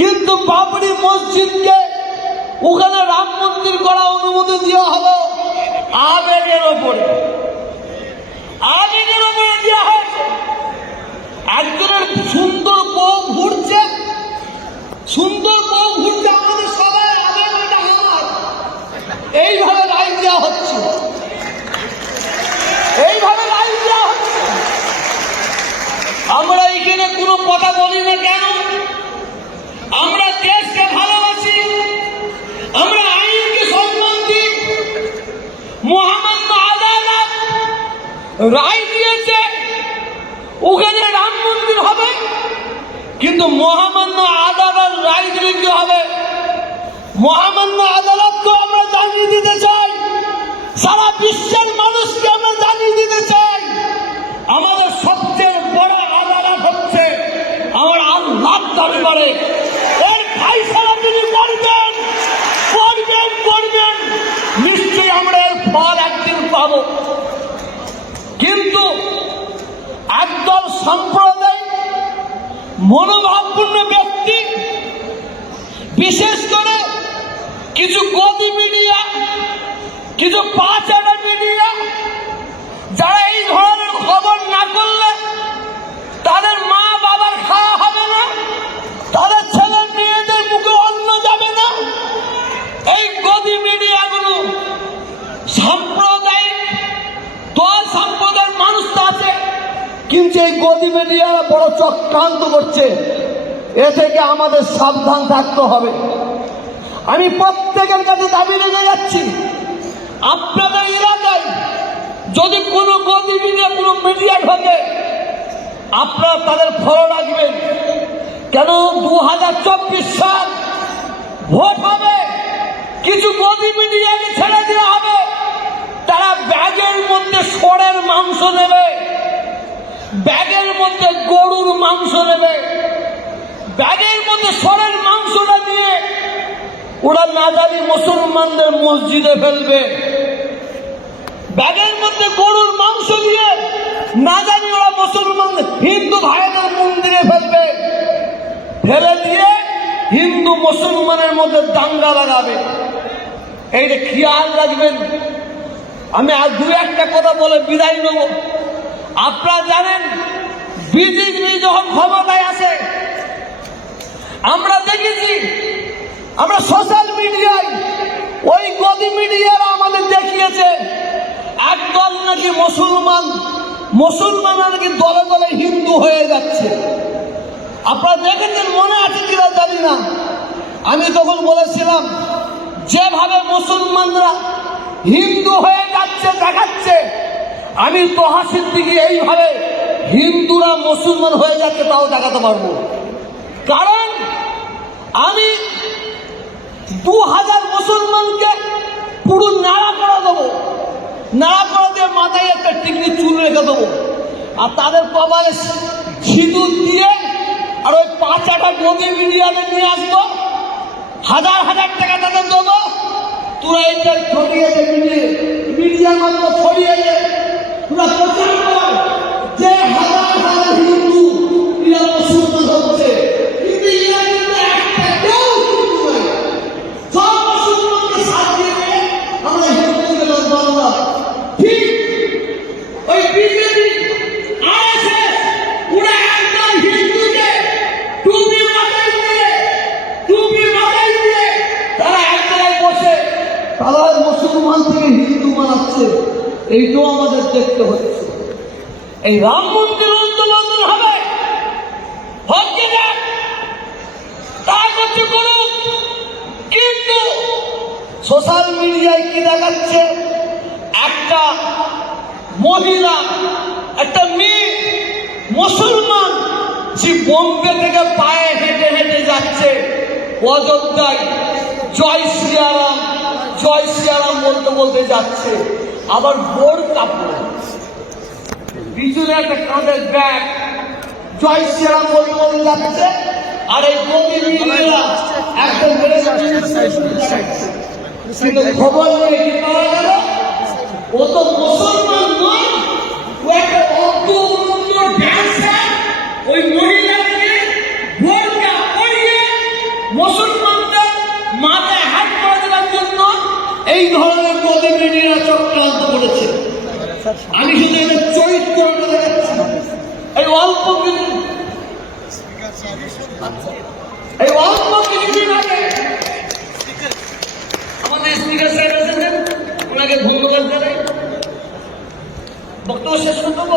কিন্তু বাবরি মসজিদকে ওখানে রাম মন্দির করা অনুমতি দেওয়া হলো আবেগের ওপরে দেওয়া হয়েছে। একজনের সুন্দর বউ ঘুরছে, আমাদের সবাই আমার এইভাবে রায় দেওয়া হচ্ছে, আমরা এখানে কোনো কথা বলি না কেন? আমরা দেশকে ভালোবাসি, আমরা আইনকে সম্মান দিই। মহামান্য আদালত রায় দিয়েছে ওখানে রাম মন্দির হবে, কিন্তু মহামান্য আদালত রায় দিলে কি হবে? মহামান্য আদালতকে আমরা জানিয়ে দিতে চাই, সারা বিশ্বের মানুষকে আমরা জানিয়ে দিতে চাই, আমাদের সবচেয়ে বড় আদালত হচ্ছে আমার আল্লাহ দরবারে। এর ফাইসালা তিনি করবেন, নিশ্চয়ই আমরা এর ফল একদিন পাব। কিন্তু একদল সাম্প্রদায়িক মনোভাবপূর্ণ ব্যক্তি, বিশেষ করে কিছু গদি মিডিয়া, কিছু পাঁচাটা মিডিয়া, যারা এই ধরনের খবর না করলে তাদের মা বাবার খাওয়া হবে না, তাদের ছেলে মেয়েদের মুখে অন্ন যাবে না। এই গদি মিডিয়াগুলো সাম্প্রদায়িক দল, সম্প্রদায়ের মানুষ তো আছে, কিন্তু এই গদি মিডিয়া বড় চক্রান্ত করছে। এ থেকে আমাদের সাবধান থাকতে হবে। আমি প্রত্যেকের কাছে দাবি রেখে যাচ্ছি, আপনাদের এলাকায় যদি কোনো গদি মিডিয়া, কোনো মিডিয়া ঢোকে, আপনারা তাদের ফলো রাখবেন। কেন 2024 সাল ভোট হবে, কিছু গদি মিডিয়াকে ছেড়ে দেওয়া হবে, তারা ব্যাগের মধ্যে ষোঁড়ের মাংস নেবে, ব্যাগের মধ্যে গরুর মাংস নেবে, ব্যাগের মধ্যে ষোঁড়ের মাংসটা নিয়ে ওরা না জানি মুসলমানদের মসজিদে ফেলবে, ব্যাগের মধ্যে গরুর মাংস দিয়ে না জানি ওরা মুসলমান হিন্দু ভাইদের মন্দিরে ফেলবে, ফেলে দিয়ে হিন্দু মুসলমানের মধ্যে দাঙ্গা লাগাবে। এইটা খেয়াল রাখবেন। আমি আর দু একটা কথা বলে বিদায় নেব। আপনারা জানেন বিজেপি যখন ক্ষমতায় আসে, আমরা দেখেছি, আমরা সোশ্যাল মিডিয়ায় ওই গদি মিডিয়ারা আমাদের দেখিয়েছে একদল নাকি মুসলমানরা নাকি দলে দলে হিন্দু হয়ে যাচ্ছে। আপনারা দেখেছেন, মনে আছে কিনা জানি না। আমি তখন বলেছিলাম, যেভাবে মুসলমানরা হিন্দু হয়ে যাচ্ছে দেখাচ্ছে, আমি তোহা সিদ্দিকী এইভাবে হিন্দুরা মুসলমান হয়ে যাচ্ছে তাও দেখাতে পারবো। কারণ আমি 2000 মুসলমানকে পুরো নাড়া করে দেবো, নাড়া করে দিয়ে মাথায় একটা টিকলি চুল রেখে দেবো, আর তাদের কপালে সিঁদুর দিয়ে আর ওই 5-8টা গদি মিডিয়াতে নিয়ে আসবো, 1000 টাকা তাদের দেবো, তোরা এইটা ছড়িয়েছে মিডিয়ার মাধ্যমে ছড়িয়েছে, তোরা প্রচার কর যে হাজার হিন্দু এরা মুসলমান হচ্ছে, কিন্তু এরা কিন্তু একটা কেউ হিন্দু নয়। সব মুসলমানকে সাথ দিয়ে আমরা হিন্দুকে বাংলা ঠিক ওই বিজেপি আরএসএস ওরা একদম হিন্দুকে টুপি মাথায় দিয়ে তারা এক জায়গায় বসে তারা মুসলমান থেকে হিন্দু বানাচ্ছে। এইটাও আমাদের দেখতে হচ্ছে। এই রাম মন্দির উন্মোচন হবে, হচ্ছে না তা করছে করুক, কিন্তু সোশ্যাল মিডিয়ায় কি দেখাচ্ছে, একটা মহিলা, একটা মেয়ে মুসলমান, সে বোম্বে থেকে পায়ে হেঁটে হেঁটে যাচ্ছে অযোধ্যায়, জয় শ্রীরাম বলতে বলতে যাচ্ছে, আবার বোর কাপড়, পিছনে একটা কাঁধের ব্যাগ, জয় শ্রীরাম বলতে বলতে যাচ্ছে, আর এই গদিরা একদম কিন্তু খবর নিয়ে কি পাওয়া গেল, ও তো মুসলমান নয়, ও একটা ওই মহিলাকে বোরকা পরিয়ে মুসলমানদের মাথায় হাত করে দেওয়ার জন্য এই ধরনের গদি মিডিয়া চক্রান্ত করেছে। আমি শুধু এদের চরিত্র দেখাচ্ছি। এই অল্প কিছুদিন আগে আমাদের স্পিকার সাহেব এসেছেন, ওনাকে ধন্যবাদ জানাই। বক্তব্য শেষ করবো।